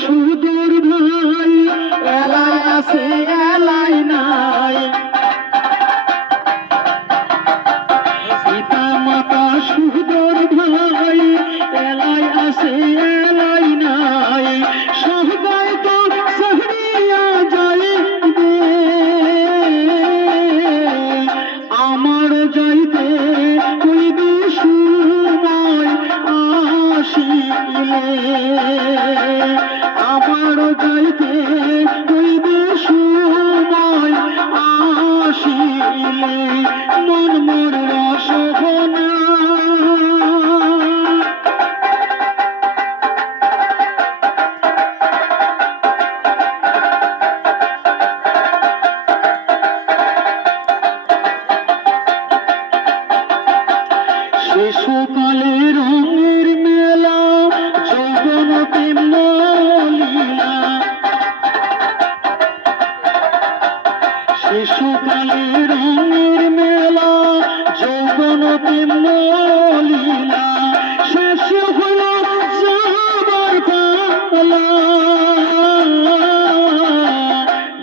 সুদূর ভাই, এলাই আছে এলাই নাই। পিতা মাতা সুদূর ভাই, এলাই আছে এলাই নাই। সবাই তো সাহরিয়া যাইবে, আমার যাইতে হইবে সময় আসিলে, আমার যাইতে হইবে সময় আসিলে, মন মোর রসবনা। শিশুকালে রঙের মেলা, যৌবন প্রেম লীলা। শিশুকালে রঙের মেলা, যৌবন প্রেম লীলা। শেষ হল যাবার পালা,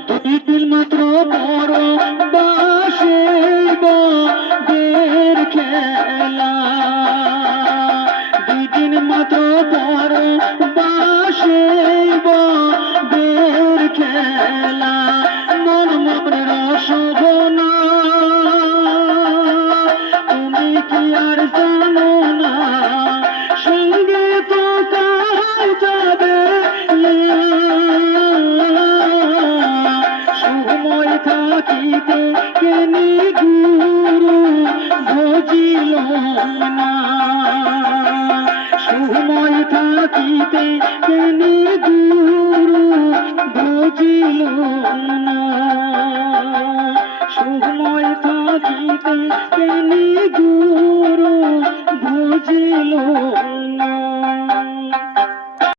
দুই দিন মাত্র বড় বাসিব দের খেলা। দুই দিন মাত্র বড় বাসিব দের খেলা, মন মোর রসবনা। তুমি কি আর জানো না, সঙ্গে তো কাল যাবে, সময় থাকিতে কেনি গুরু ভজিল না। সময় থাকিতে কেনি গুরু ভজিল না। সময় থাকিতে কেনি গুরু ভজিল না।